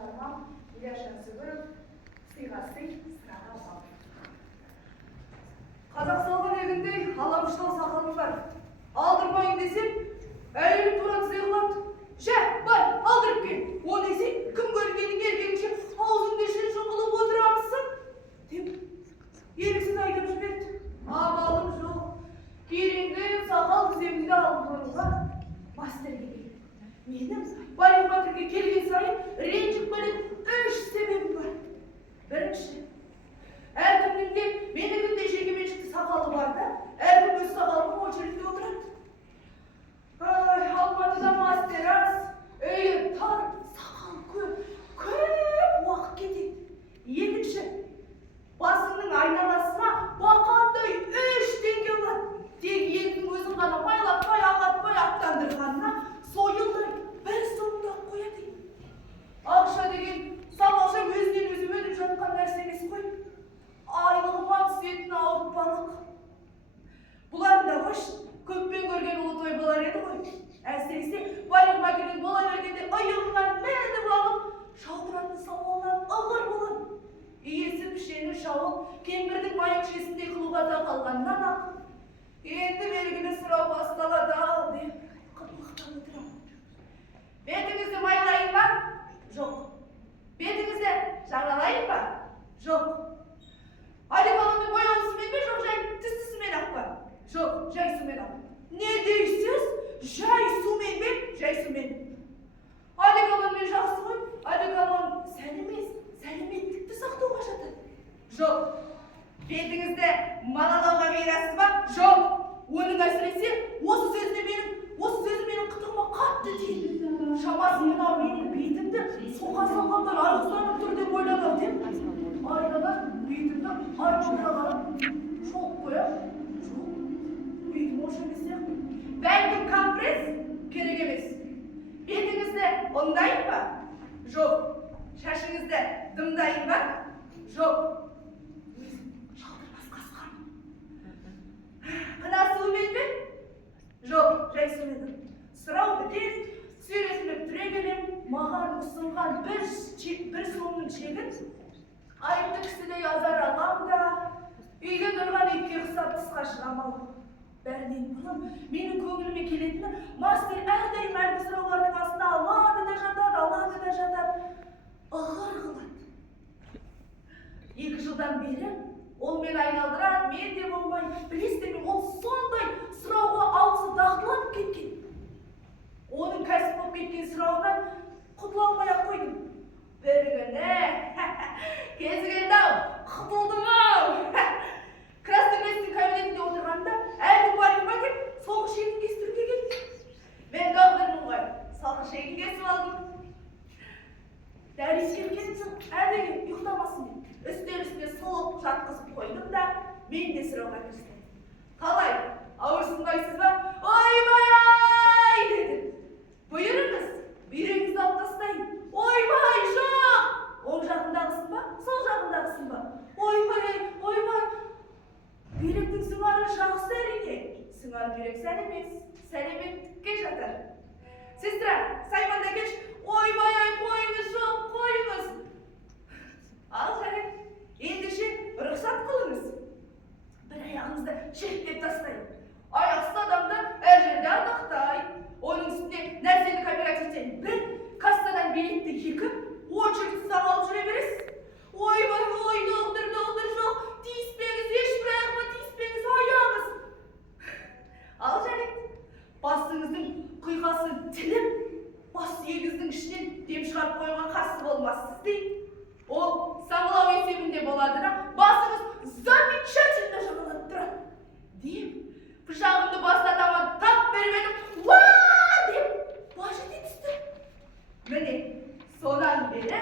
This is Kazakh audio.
çıkarmam, ilaçlarınızı görüp, sıyğa sıy, sırağa sağ. Қазақ салған егіндей аламыштау сақалым бар. Алдырмайын десем, әйелі тура тізе қылады. Жә, бар, алдырып кел. О десе, кім көргенің ергенше аузыңды ішін шұңғылып отырамысың? Деп, еріксіз айтып жіберді. Амалым жоқ. Кереңді сақал тіземді алып қоюға мастерге келді. Менің парикмахерге келген сайын ренжіп келетін 3 себебім бар. Бірінші, әркімнің менің жеке меншікті сақалы бар да, әркім өз сақалының очередте отырады. Алматыда мастер аз, үйі тар, сақал көп уақыт кетеді. Екінші, басыңның айналасына бақандай 3 теңге алады. Тек елдің өзін ғана майлатпай, ағатпай, аттандырғанына сойылдай бір сомда қояды. Ақша деген сабақша өзінен өзі өніп жатқан нәрсе емес қой. Айлығыма түсетін ауыртпалық. Бұлардың да қош, көппен көрген ұлы той болар еді ғой. Әсіресе парикмахерден бола бергенде иығынан мәніп алып, шалдыратын самалынан ығыр болады. Иесі пішені шауып, кемпірдің май өкшесіндей қылуға тақалғаннан ақ, енді белгілі сұрау басталады деп қырлықтан отырамын. Бетіңізді майлайын ба? Жоқ. Бетіңізді жағалайын ба? Жоқ. Одеколонның бояулысымен бе, жоқ, жай түстісімен ақ па? Жоқ, жай сумен ақ. Не дейсіз? Жай сумен бе, жай сумен. Одеколонмен жақсы ғой, одеколон сәл емес, сәлеметтікті сақтауға жатады. Жоқ. Бетіңізді малалауға берасыз ба? Жоқ. Оның әсіресе осы сөзі менің қытығыма қатты тиді. Шамасы мынау менің бетімді соға салғандар арғызданып тұр деп ойланау деп. Айнадан бетімді армандыра қарап шолып қоям. Жоқ, бетім ош емес сияқты. Бәлкім компресс керек емес. Бетіңізді ұндайын ба? Жоқ. Шашыңызды дымдайын ба? Жоқ. Шалдырмас қасқан. Қына суымен бе? Жоқ, жай сумен. Сұрау бітез, сөйлесіліп түре келем, маған ұсынған бір сомның чегін айыпты кісідей азар алам да, үйге тұрған итке қысап тысқа шығамау. Бәрінен бұрын менің көңіліме келетіні мастер әрдайым әлгі сұраулардың астына алады да жатады. Ығыр қылады. 2 жылдан бері ол мен айналдырады, мен де болмай, білесіздер ме, ол сондай сұрауға аузы дағдыланып кеткен. Оның кәсіп болып кеткен сұрауынан құтыла алмай-ақ қойдым. Bir günde gezgende құтылдым ау. Красный Крестің кабинетінде отырғанда әлгі парикмахер соңғы шегін кестіруге келді. Мен дағдырмын ғой, соңғы шегін кесіп алдым. Дәріс келгенсің, әдеге ұйықтамасын деп. Үстел-үстіне солып жатқызып қойдым да, мен де сұрауға кірістім. Қалай, ауырсынбайсыз ба? Ойбай-ай деді. Бұйырыңыз, бүйрегіңізді алып тастайын. Ойбай, жоқ! Оң жағындағысын ба, сол жағындағысын ба? Ойбай. Бүйректің сыңары жақсы әрине. Сыңар бүйрек сәл емес, сәлеметтікке жатар. Сестра, Сайманда кеш, ойбай, қойыңыз жоқ, қойыңыз. Ал жарайды, ендеше рұқсат қылыңыз. Бір аяғыңызды шеттеп тастайын. Аяқсыз адамды әр жерде ардақтай. Оның үстіне нәрсені кооперативтен бір, кассадан билетті 2, очередсіз алып жүре бересіз. Ойбай, доғдыр жоқ, тиіспеңіз, ешбір аяғыма тиіспеңіз, аяғыз. Ал жарайды, басыңыздың құйқасын тіліп, бас егіздің ішінен дем шығарып қойға қарсы болмассыз дейді. Ол саңылау есебінде болады да, басыңыз замечательно жағалап тұрады. Деп, пышағымды бастатаман тап беріп едім, деп бажет етісті. Міне, сонан бері